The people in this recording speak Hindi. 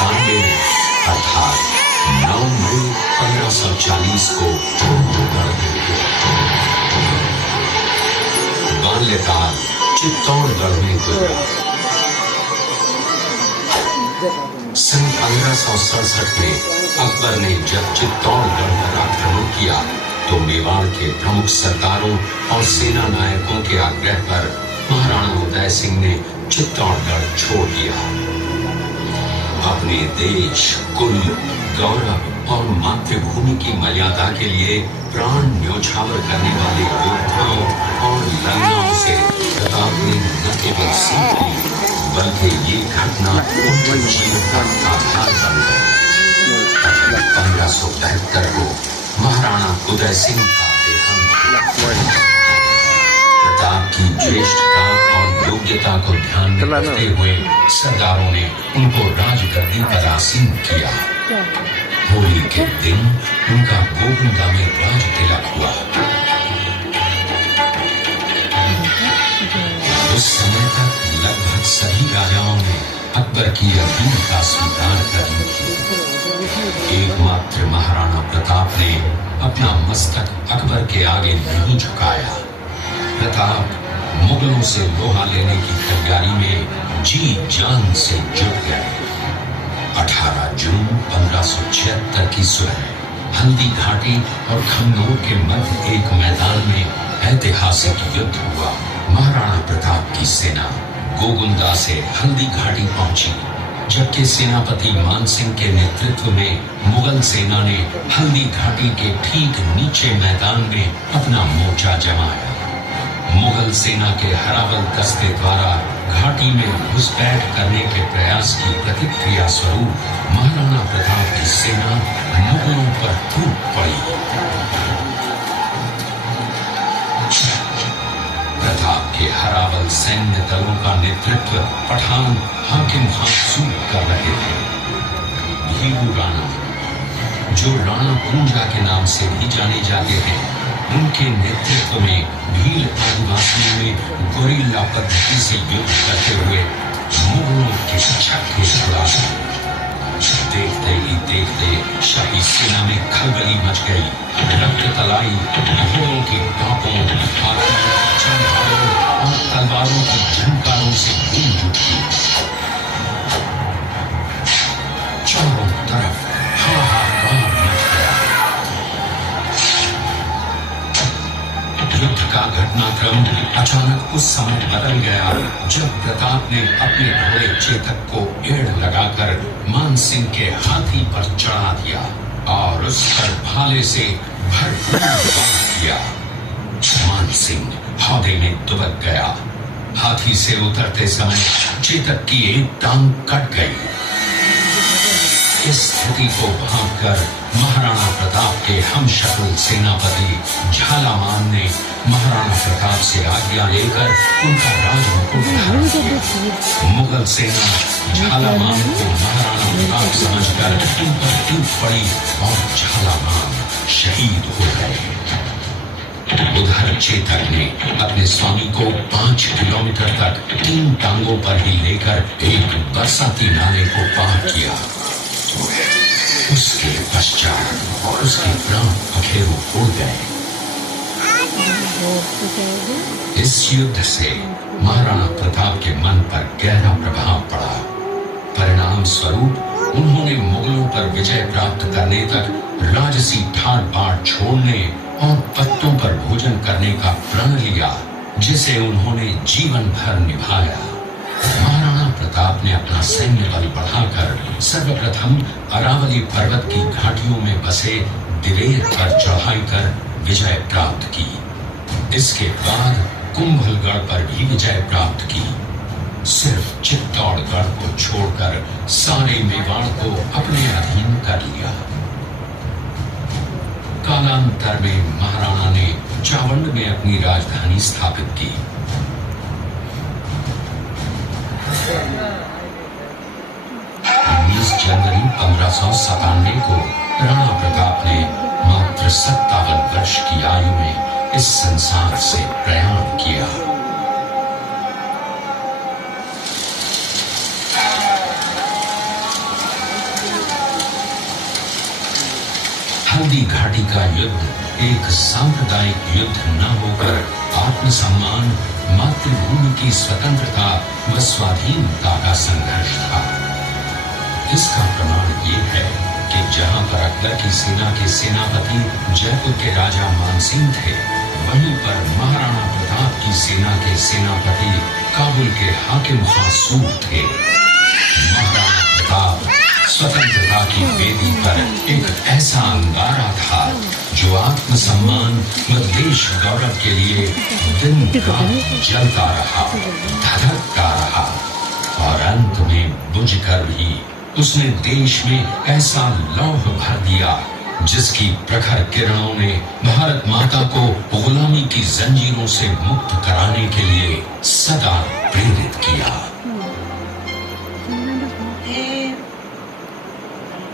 1591 में अर्थात 9 मई 1540 को बाल्यकाल चित्तौड़गढ़ में गुजरा। सन 1567 में अकबर ने जब चित्तौड़गढ़ पर आक्रमण किया तो मेवाड़ के प्रमुख सरदारों और सेना नायकों के आग्रह पर महाराणा उदय सिंह ने चित्तौड़गढ़ छोड़ दिया। अपने देश, कुल, गौरव और मातृभूमि की मर्यादा के लिए प्राण न्योछावर करने वाले योद्धाओं और लड़ाओं से प्रताप ने न केवल सीख ली बल्कि ये घटना उनके जीवन का आधार बन गई। 1572 को महाराणा उदय सिंह का देहांत हुआ। प्रताप की ज्येष्ठता और योग्यता को ध्यान में रखते हुए सरदारों ने उनको राजगद्दी पर आसीन किया। होली के दिन उनका गोविंदा में राज तिलक हुआ। उस समय तक लगभग सभी राजाओं ने अकबर की अपील का स्वीकार कर ली थी। एकमात्र महाराणा प्रताप ने अपना मस्तक अकबर के आगे नहीं झुकाया। प्रताप मुगलों से लोहा लेने की तैयारी में जी जान से जुट गए। 18 जून 1576 की सुबह हल्दी घाटी और खन्नौर के मध्य एक मैदान में ऐतिहासिक युद्ध हुआ। महाराणा प्रताप की सेना गोगुंदा से हल्दी घाटी पहुंची, जबकि सेनापति मानसिंह के नेतृत्व में मुगल सेना ने हल्दी घाटी के ठीक नीचे मैदान में अपना मोर्चा जमाया। मुगल सेना के हरावल दस्ते द्वारा घाटी में घुसपैठ करने के प्रयास की प्रतिक्रिया स्वरूप महाराणा प्रताप की सेना मुगलों पर टूट पड़ी। प्रताप के हरावल सैन्य दलों का नेतृत्व पठान हाकिम हासूर कर रहे थे। भीरू राणा, जो राणा पूंजा के नाम से भी जाने जाते हैं, उनके नेतृत्व में भील आदिवासियों में गोरिल्ला पद्धति से युद्ध करते हुए मुगलों के छक्के छुड़ा। देखते ही देखते शाही सेना में खलबली मच गई। रक्त तलाई घोड़ों की टापों, चमकारों और तलवारों की झंकारों से गूंज उठी। चारों तरफ हाहाकार मच गया। युद्ध का घटनाक्रम अचानक उस समय बदल गया जब प्रताप ने अपने घोड़े चेतक को एड़ लगाकर मानसिंह के हाथी पर चढ़ा दिया और उस पर भाले से भरपूर वार किया। मानसिंह हौदे में दुबक गया। हाथी से उतरते समय चेतक की एक टांग कट गई। इस स्थिति को भांपकर महाराणा प्रताप के हमशक्ल सेनापति झालामान ने महाराणा प्रताप से आज्ञा लेकर उनका राजमुकुट धारण किया। मुगल सेना झालामान को महाराणा प्रताप समझकर उन पर टूट पड़ी और झालामान शहीद हो गए। उधर चेतक ने अपने स्वामी को 5 किलोमीटर तक 3 टांगों पर ही लेकर एक बरसाती नाले को पार किया। उसके पश्चात उसके प्राण अखेरू उड़ गए। इस युद्ध से महाराणा प्रताप के मन पर गहरा प्रभाव पड़ा। परिणाम स्वरूप उन्होंने मुगलों पर विजय प्राप्त करने तक राजसी ठाट बाट छोड़ने और पत्तों पर भोजन करने का प्रण लिया, जिसे उन्होंने जीवन भर निभाया। महाराणा प्रताप ने अपना सैन्य बल बढ़ाकर सर्वप्रथम अरावली पर्वत की घाटियों में बसे दिवेर पर चढ़ाई कर विजय प्राप्त की। इसके बाद कुंभलगढ़ पर भी विजय प्राप्त की। सिर्फ चित्तौड़गढ़ को छोड़कर सारे मेवाड़ को अपने अधीन कर लिया। कालांतर में महाराणा ने चावंड में अपनी राजधानी स्थापित की। 19 जनवरी 1597 को राणा प्रताप ने मात्र 57 वर्ष की आयु में इस संसार से प्रयाण किया। हल्दी घाटी का युद्ध एक सांप्रदायिक युद्ध न होकर आत्मसम्मान, मातृभूमि की स्वतंत्रता व स्वाधीनता का संघर्ष था। इसका प्रमाण ये है कि जहां पर अकबर की सेना के सेनापति जयपुर के राजा मानसिंह थे, वहीं पर महाराणा प्रताप की सेना के सेनापति काबुल के हाकिम फासूर थे। महाराणा प्रताप स्वतंत्रता की वेदी पर एक ऐसा अंगारा था जो आत्मसम्मान व देश गौरव के लिए दिन रात जलता रहा, धधकता रहा और अंत में बुझकर भी उसने देश में ऐसा लौह भर दिया जिसकी प्रखर किरणों ने भारत माता को गुलामी की जंजीरों से मुक्त कराने के लिए सदा प्रेरित किया।